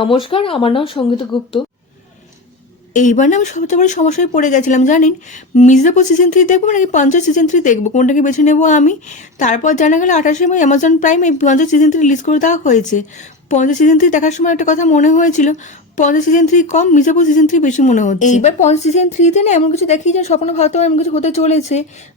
নমস্কার, আমার নাম সঙ্গীতা গুপ্ত। এইবার না আমি সবচেয়ে বড় সমস্যায় পড়ে গেছিলাম জানেন। মির্জাপুর সিজন 3 দেখবো নাকি পঞ্চায়েত সিজন 3 দেখবো, কোনটাকে বেছে নেবো আমি। তারপর জানা গেল 28 মে অ্যামাজন প্রাইম এই পঞ্চায়েত সিজন 3 রিলিজ করে দেওয়া হয়েছে। পঞ্চায়েত সিজন 3 দেখার সময় একটা কথা মনে হয়েছিল, পঞ্চায়েত সিজন 3 কম, মির্জাপুর সিজন 3 বেশি মনে হচ্ছে। এইবার পঞ্চায়েত সিজন 3 না এমন কিছু দেখি যে স্বপ্ন ভাবতেও এমন কিছু হতে চলেছে।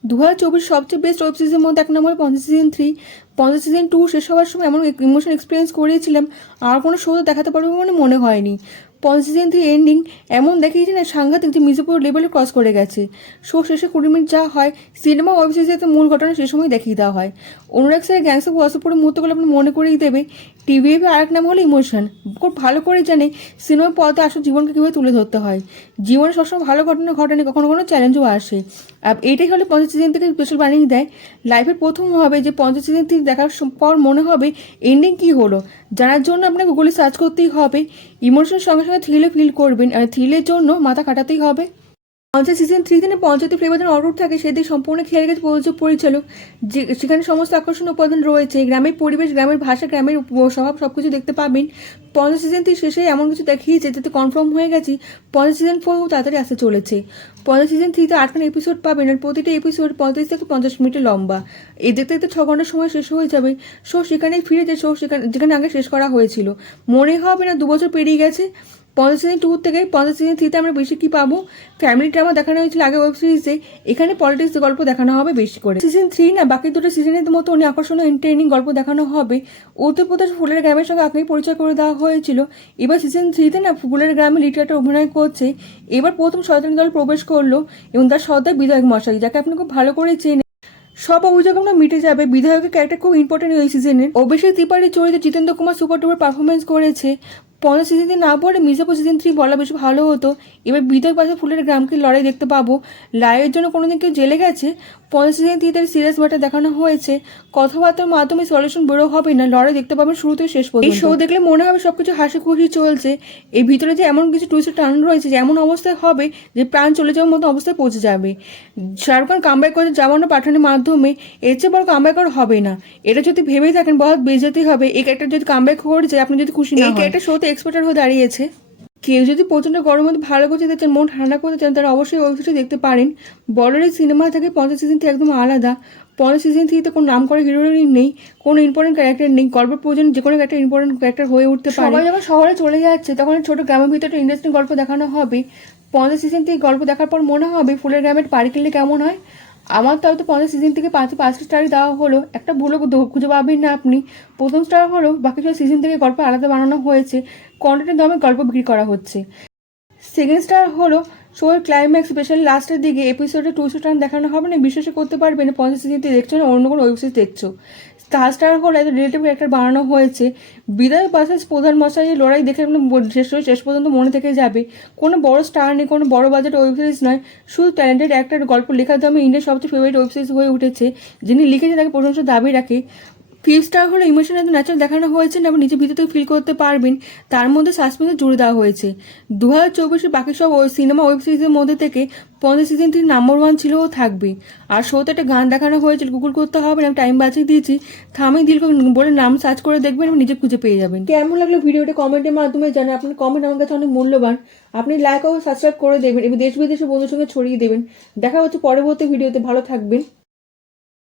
2024 সবচেয়ে বেস্ট ওয়েব সিরিজের মধ্যে এক নম্বর পঞ্চায়েত সিজন 3। পঞ্চায়েত সিজন 2 শেষ হওয়ার সময় এমন ইমোশন এক্সপিরিয়েন্স করেছিলাম, আর কোনো শো দেখাতে পারবো বলে মনে হয়নি। পঞ্চায়েত সিজন 3 এন্ডিং এমন দেখিয়েছে না, সাংঘাতিক, যে মির্জাপুর লেভেলে ক্রস করে গেছে। শো শেষে 20 মিনিট যা হয়, সিনেমা ওয়েব সিরিজের মূল ঘটনা সে সময় দেখিয়ে দেওয়া হয়। অনুরাগ স্যারের গ্যাংস অফ ওয়াসেপুরের মুহূর্তগুলো আপনি মনে করেই দেবে। টিভিএফে আরেক নাম হলো ইমোশন। খুব ভালো করে জানে সিনেমার পথে আসলে জীবনকে কীভাবে তুলে ধরতে হয়। জীবনে সবসময় ভালো ঘটনা ঘটেনি, কখনো কোনো চ্যালেঞ্জও আসে। আর এইটাই হলে পঞ্চায়েত সিজন থেকে স্পেশাল বানিয়ে দেয়। লাইফের প্রথম হবে যে পঞ্চায়েত সিজন 3 দেখার পর মনে হবে এন্ডিং কী হলো, জানার জন্য আপনাকে গুগলে সার্চ করতেই হবে। ইমোশনের সঙ্গে সঙ্গে থ্রিলে ফিল করবেন, আর থ্রিলের জন্য মাথা কাটাতেই হবে। পঞ্চায়েত সিজন 3 পঞ্চায়েতের ফ্লেভার যেন অটুট থাকে সেদিকে সম্পূর্ণ খেয়াল গেছে প্রযোজক পরিচালক। যে সেখানে সমস্ত আকর্ষণীয় উপাদান রয়েছে, গ্রামের পরিবেশ, গ্রামের ভাষা, গ্রামের স্বভাব সবকিছু দেখতে পাবেন। পঞ্চায়েত সিজন 3 শেষে এমন কিছু দেখিয়েছে যাতে কনফার্ম হয়ে গেছি পঞ্চায়েত সিজন 4 খুব তাড়াতাড়ি আসতে চলেছে। পঞ্চায়েত সিজন 3 8খানা এপিসোড পাবেন, আর প্রতিটি এপিসোড 35 থেকে 50 মিনিটের লম্বা। এই দেখতে দেখতে 6 ঘন্টার সময় শেষ হয়ে যাবে। শো সেখানেই ফিরে যায়, শো যেখানে আগে শেষ করা হয়েছিল। মনে হবে না 2 বছর পেরিয়ে গেছে। পঞ্চায়েত সিজন 2 থেকে পঞ্চায়েত সিজন 3 আমরা বেশি কি পাবো? ফ্যামিলি ড্রামা দেখানো হয়েছিল আগে ওয়েব সিরিজে, এখানে পলিটিক্স গল্প দেখানো হবে বেশি করে। সিজন 3 না বাকি দুটো সিজনের মতো অনেক আকর্ষণীয় এন্টারটেইনিং গল্প দেখানো হবে। উত্তরপ্রদেশ ফুলের গ্রামের সঙ্গে আগেই পরিচয় করে দেওয়া হয়েছিল। এবার সিজন 3 না ফুলের গ্রামে লিটারেটার অভিনয় করছে। এবার প্রথম শয়তানি দল প্রবেশ করলো এবং তার সর্দার বিধায়ক মশাই, যাকে আপনি খুব ভালো করে চেনেন। সব অভিযোগ আমরা মিটে যাবে। বিধায়কের ক্যারেক্টার খুব ইম্পর্টেন্ট এই সিজনের। অভিষেক ত্রিপাঠীর চরিত্রে Jitendra Kumar super duper performance করেছে। পঞ্চায়েত সিজন না পড়ে মির্জাপুর সিজন 3 বলা বেশ ভালো হতো। এবার বিধায়ক পাশে ফুলের গ্রামকে লড়াই দেখতে পাবো। লাইয়ের জন্য কোনোদিন কেউ জেলে গেছে? পঞ্চায়েত সিজন 3 সিরিয়াস ম্যাটার দেখানো হয়েছে। কথাবার্তার মাধ্যমে সলিউশন বেরো হবে না, লড়াই দেখতে পাবেন শুরু থেকে শেষ পর্যন্ত। এই শো দেখলে মনে হবে সবকিছু হাসি খুশি চলছে। এই ভিতরে যে এমন কিছু টুইস্ট টার্ন রয়েছে যে এমন অবস্থায় হবে যে প্রাণ চলে যাওয়ার মতো অবস্থায় পৌঁছে যাবে। শাহরুখ খান কামব্যাক করে জামানো পাঠানোর মাধ্যমে এর চেয়ে বড় কামব্যাক আর হবে না। এটা যদি ভেবেই থাকেন বহুত বেজতি হবে, এই ক্যারেক্টার যদি কামব্যাক করেছে আপনি যদি খুশি না হন। এই ক্যারেক্টার শোতে এক্সপার্টার হয়ে দাঁড়িয়েছে। কেউ যদি প্রচণ্ড গরমের মধ্যে ভালো করতে চান, মন ঠান্ডা করতে চান, তারা অবশ্যই ওয়েব সিরিজ দেখতে পারেন। বর্ডারের সিনেমা থেকে পঞ্চায়েত সিজন 3 একদম আলাদা। পঞ্চায়েত সিজন 3 কোনো নাম করা হিরোইন নেই, কোনো ইম্পর্টেন্ট ক্যারেক্টার নেই। গল্পের প্রয়োজন যে কোনো একটা ইম্পর্টেন্ট ক্যারেক্টার হয়ে উঠতে পারে। সবাই যখন শহরে চলে যাচ্ছে তখন ছোট গ্রামের ভিতরে ইন্টারেস্টিং গল্প দেখানো হবে। পঞ্চায়েত সিজন 3 গল্প দেখার পর মনে হবে ফুলের গ্রামের বাড়ি কিনলে কেমন হয়। আমার তো হয়তো পঞ্চায়েত সিজন থেকে 5 স্টারই দেওয়া হলো, একটা ভুলও খুঁজে পাবেন না আপনি। প্রথম স্টার হলো, বাকি সব সিজন থেকে গল্প আলাদা বানানো হয়েছে, কন্টেন্টের দামে গল্প বিক্রি করা হচ্ছে। সেকেন্ড স্টার হলো শোয়ের ক্লাইম্যাক্স, স্পেশালি লাস্টের দিকে এপিসোডে 200 টান দেখানো হবে না, বিশ্বাস করতে পারবে না পঞ্চায়েত সিজন দেখছো না অন্য কোনো ওয়েব সিরিজ দেখছো। থার্ড স্টার হলো এত রিলেটিভ ক্যারেক্টার বানানো হয়েছে। বিদায় ভার্সেস প্রধান মশাইয়ের লড়াই দেখে শেষ পর্যন্ত মনে থেকে যাবে। কোনো বড় স্টার নেই, কোনো বড় বাজেট ওয়েব সিরিজ নয়, শুধু ট্যালেন্টেড একটা গল্প লেখার দামে ইন্ডিয়ার সবচেয়ে ফেভারিট ওয়েব সিরিজ হয়ে উঠেছে। যিনি লিখেছে তাকে প্রশংসার দাবি রাখে। 5 স্টার হলো ইমোশন এত ন্যাচারাল দেখানো হয়েছে না, আপনি নিজের ভিতর থেকে ফিল করতে পারবেন। তার মধ্যে সাসপেন্সে জুড়ে দেওয়া হয়েছে। 2024 বাকি সব সিনেমা ওয়েব সিরিজের মধ্যে থেকে পঞ্চায়েত সিজন 3 নাম্বার 1 ছিল ও থাকবে। আর শোতে একটা গান দেখানো হয়েছিল, গুগল করতে হবে না, টাইম বাঁচিয়ে দিয়েছি, থামি দিল বলে নাম সার্চ করে দেখবেন এবং নিজে খুঁজে পেয়ে যাবেন। কেমন লাগলো ভিডিওটা কমেন্টের মাধ্যমে জানান। আপনার কমেন্ট আমার কাছে অনেক মূল্যবান। আপনি লাইক ও সাবস্ক্রাইব করে দেবেন এবং দেশ বিদেশে বন্ধুর সঙ্গে ছড়িয়ে দেবেন। দেখা হচ্ছে পরবর্তী ভিডিওতে, ভালো থাকবেন।